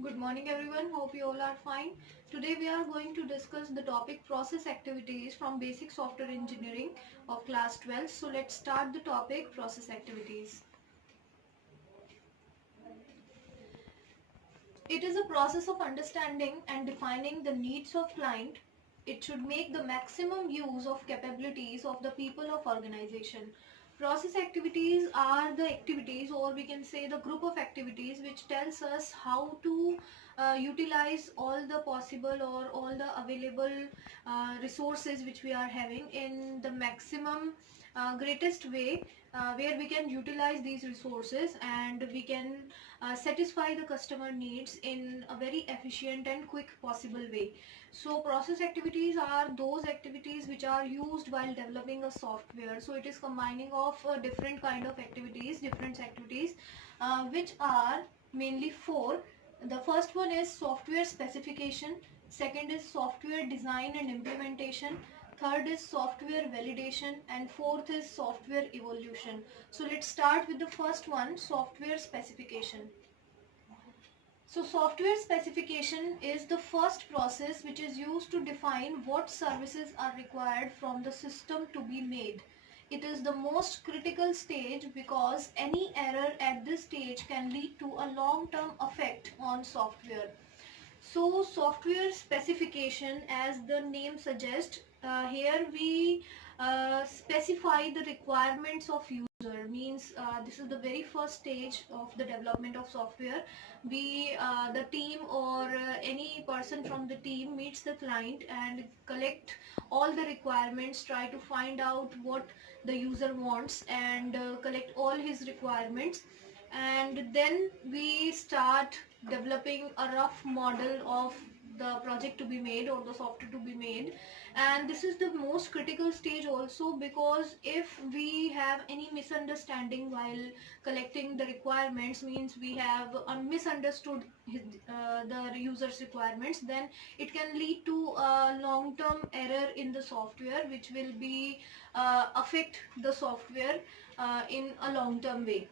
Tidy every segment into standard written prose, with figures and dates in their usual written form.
Good morning everyone, hope you all are fine. Today we are going to discuss the topic process activities from basic software engineering of class 12. So let's start the topic process activities. It is a process of understanding and defining the needs of client. It should make the maximum use of capabilities of the people of organization. Process activities are the activities, or we can say the group of activities, which tells us how to utilize all the possible or all the available resources which we are having in the maximum greatest way, where we can utilize these resources and we can satisfy the customer needs in a very efficient and quick possible way. So process activities are those activities which are used while developing a software. So it is combining of different kind of activities, different activities, which are mainly four. The first one is software specification, second is software design and implementation, third is software validation, and fourth is software evolution. So let's start with the first one, software specification. So software specification is the first process which is used to define what services are required from the system to be made. It is the most critical stage because any error at this stage can lead to a long-term effect on software. So software specification, as the name suggests, here we specify the requirements of user. Means this is the very first stage of the development of software. The team or any person from the team meets the client and collect all the requirements, try to find out what the user wants and collect all his requirements, and then we start developing a rough model of the project to be made or the software to be made. And this is the most critical stage also, because if we have any misunderstanding while collecting the requirements, means we have misunderstood the user's requirements, then it can lead to a long-term error in the software which will be affect the software in a long-term way.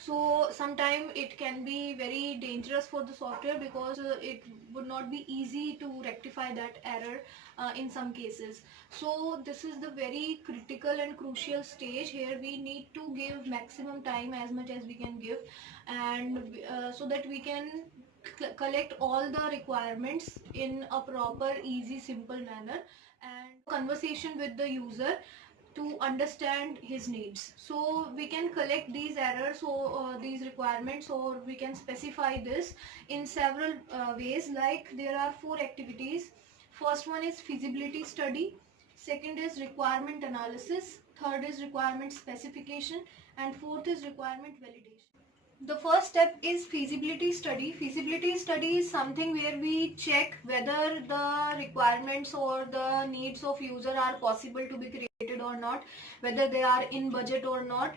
So sometimes it can be very dangerous for the software, because it would not be easy to rectify that error in some cases. So this is the very critical and crucial stage. Here we need to give maximum time, as much as we can give, and so that we can collect all the requirements in a proper, easy, simple manner, and conversation with the user to understand his needs. So we can collect these errors or these requirements, or we can specify this in several ways. Like, there are four activities. First one is feasibility study, second is requirement analysis, third is requirement specification, and fourth is requirement validation. The first step is feasibility study. Feasibility study is something where we check whether the requirements or the needs of user are possible to be created or not, whether they are in budget or not.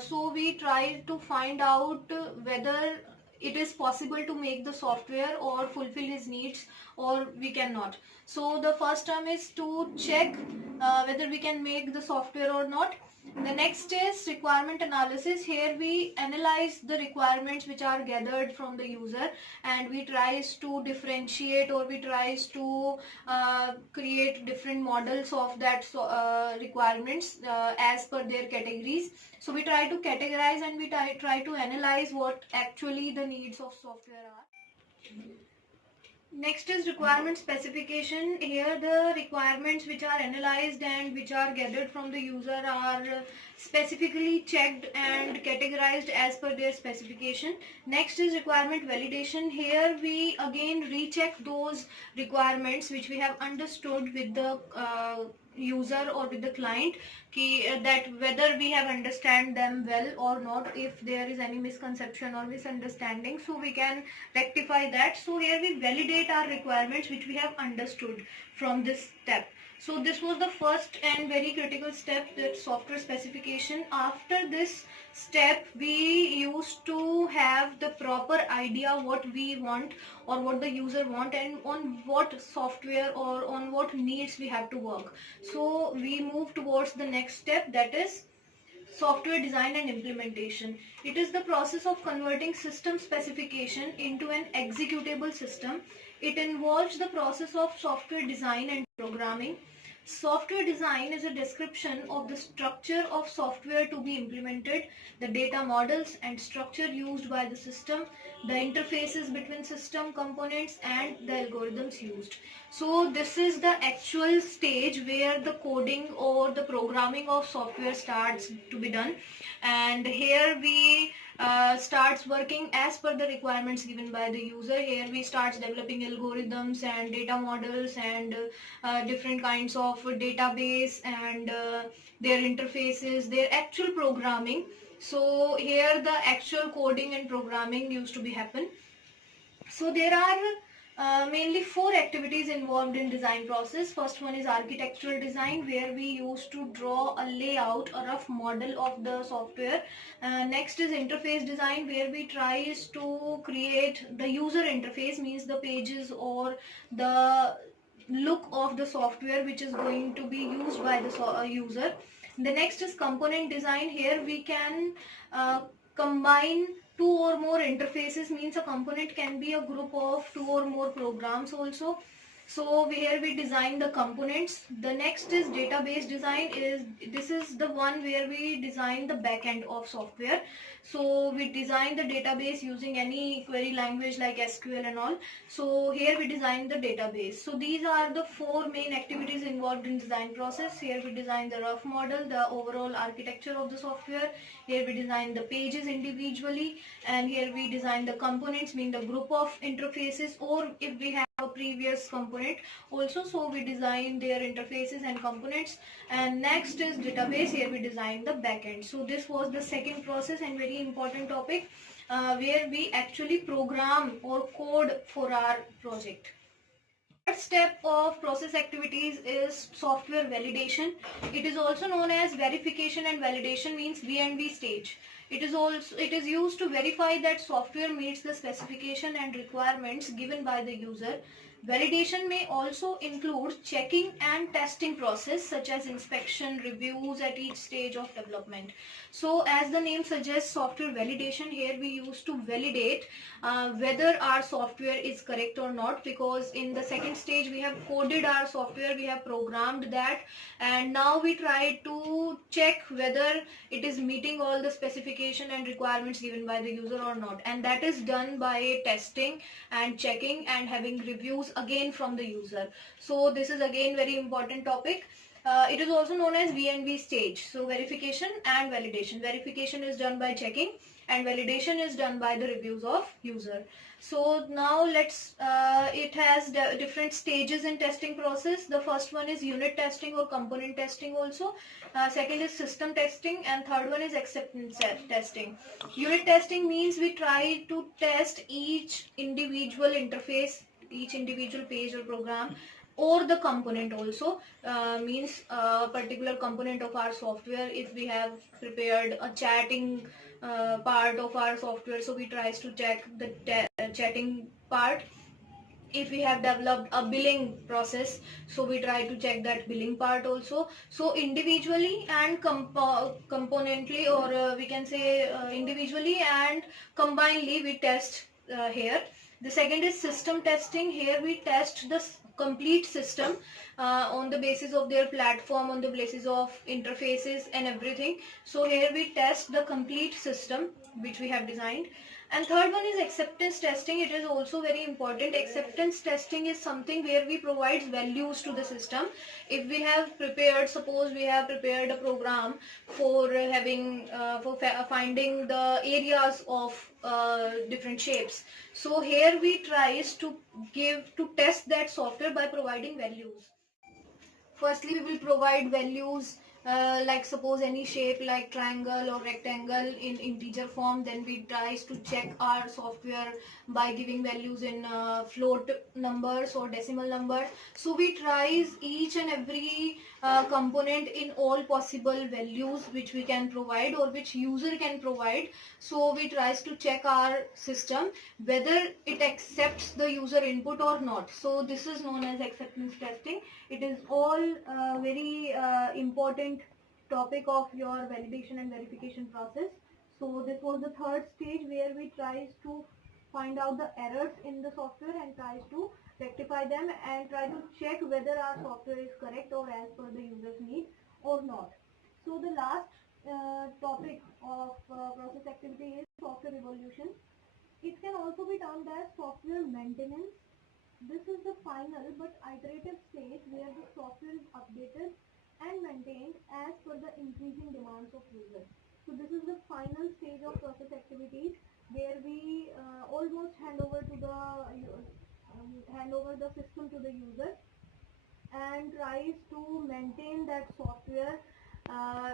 So we try to find out whether it is possible to make the software or fulfill his needs, or we cannot. So the first term is to check whether we can make the software or not. The next is requirement analysis. Here we analyze the requirements which are gathered from the user, and we tries to differentiate, or we tries to create different models of that requirements as per their categories. So we try to categorize, and we try to analyze what actually the needs of software are. Next is requirement specification. Here the requirements which are analyzed and which are gathered from the user are specifically checked and categorized as per their specification. Next is requirement validation. Here we again recheck those requirements which we have understood with the user or with the client, that whether we have understand them well or not, if there is any misconception or misunderstanding, so we can rectify that. So here we validate our requirements which we have understood from this step. So this was the first and very critical step, that software specification. After this step, we used to have the proper idea what we want or what the user want, and on what software or on what needs we have to work. So we move towards the next step, that is Software design and implementation. It is the process of converting system specification into an executable system. It involves the process of software design and programming. Software design is a description of the structure of software to be implemented, the data models and structure used by the system, the interfaces between system components and the algorithms used. So this is the actual stage where the coding or the programming of software starts to be done, and here we starts working as per the requirements given by the user. Here we starts developing algorithms and data models and different kinds of database and their interfaces, their actual programming. So here the actual coding and programming used to be happen. So there are mainly 4 activities involved in design process. First one is architectural design, where we used to draw a layout, a rough model of the software. Next is interface design, where we tries to create the user interface, means the pages or the look of the software which is going to be used by the user. The next is component design. Here we can combine 2 or more interfaces, means a component can be a group of 2 or more programs also. So here we design the components. The next is database design. This is the one where we design the backend of software. So we design the database using any query language like SQL and all. So here we design the database. So these are the 4 main activities involved in design process. Here we design the rough model, the overall architecture of the software. Here we design the pages individually, and here we design the components, meaning the group of interfaces, or if we have a previous component also, so we design their interfaces and components. And next is database. Here we design the backend. So this was the second process and very important topic where we actually program or code for our project. Third step of process activities is software validation. It is also known as verification and validation, means V&V stage. It is used to verify that software meets the specification and requirements given by the user. Validation may also include checking and testing process, such as inspection, reviews at each stage of development. So as the name suggests, software validation, here we used to validate whether our software is correct or not, because in the second stage we have coded our software, we have programmed that, and now we try to check whether it is meeting all the specification and requirements given by the user or not, and that is done by testing and checking and having reviews again from the user. So this is again very important topic. It is also known as V&V stage. So verification and validation. Verification is done by checking and validation is done by the reviews of user. So now it has different stages in testing process. The first one is unit testing or component testing also. Second is system testing, and third one is acceptance testing. Unit testing means we try to test each individual interface, each individual page or program, or the component also, means a particular component of our software. If we have prepared a chatting part of our software, so we tries to check the chatting part. If we have developed a billing process, so we try to check that billing part also. So individually and componently, or we can say individually and combinedly, we test here. The second is system testing. Here we test the complete system on the basis of their platform, on the basis of interfaces and everything. So here we test the complete system which we have designed. And third one is acceptance testing. It is also very important. Acceptance testing is something where we provide values to the system. If we have prepared, suppose we have prepared a program for having finding the areas of different shapes. So here we tries to test that software by providing values. Firstly, we will provide values like suppose any shape like triangle or rectangle in integer form. Then we tries to check our software by giving values in float numbers or decimal numbers. So we tries each and every component in all possible values which we can provide or which user can provide. So we tries to check our system whether it accepts the user input or not. So this is known as acceptance testing. It is all very important topic of your validation and verification process. So this was the third stage where we tries to find out the errors in the software and tries to rectify them and try to check whether our software is correct or as per the user's need or not. So the last topic of process activity is software evolution. It can also be termed as software maintenance. This is the final but iterative stage where the software is updated and maintained as per the increasing demands of users. So this is the final stage of process activities where we almost hand over the system to the user and tries to maintain that software uh,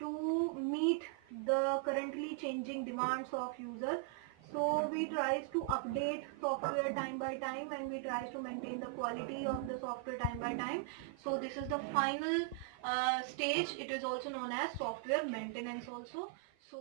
to meet the currently changing demands of user. So we tries to update software time by time and we tries to maintain the quality of the software time by time. So this is the final stage. It is also known as software maintenance also. So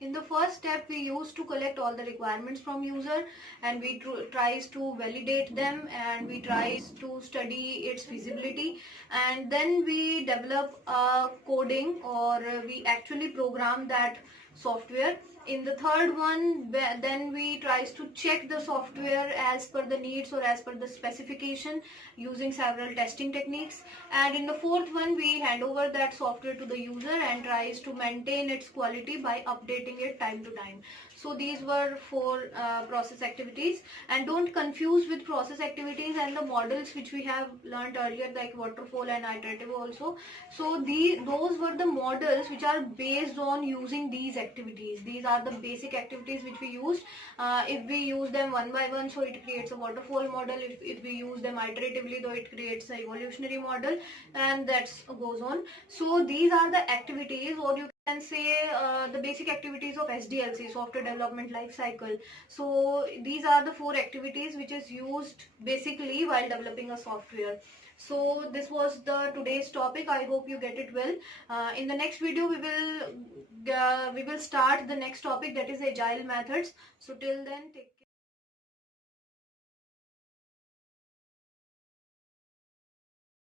in the first step, we used to collect all the requirements from user and we tries to validate them and we tries to study its feasibility, and then we develop a coding or we actually program that software. In the third one, then we tries to check the software as per the needs or as per the specification using several testing techniques. And in the fourth one, we hand over that software to the user and tries to maintain its quality by updating it time to time. So these were four process activities, and don't confuse with process activities and the models which we have learned earlier like waterfall and iterative also. So those were the models which are based on using these activities. These are the basic activities which we used. If we use them one by one, so it creates a waterfall model. If we use them iteratively, though, it creates an evolutionary model, and that goes on. So these are the activities, or you can say the basic activities of SDLC, software development life cycle. So these are the four activities which is used basically while developing a software. So this was the today's topic. I hope you get it well. In the next video we will start the next topic, that is agile methods. So till then, take care.